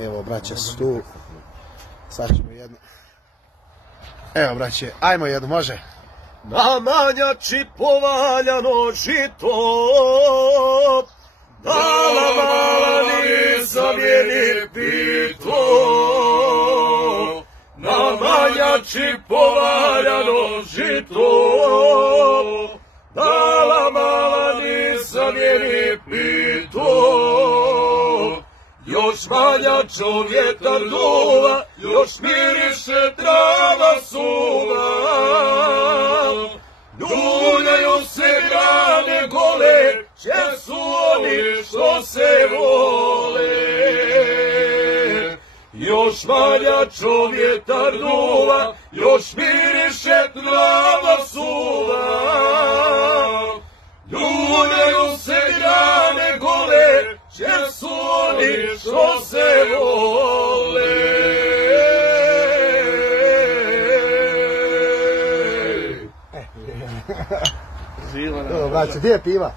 Evo, braća su tu. Sad ćemo jednu. Evo, braće, ajmo jednu, može? Na manjači povaljano žito, dala mani sam je ni pito. Na manjači povaljano žito, dala mani sam je ni pito. Još manjačo vjetar duva, još miriše trava suva. Ljuljaju se grane gole, jer su oni što se vole. Još manjačo vjetar duva, još miriše trava suva. Ljuljaju se grane gole, jer su oni što se vole. Dobro, braće, gdje je piva?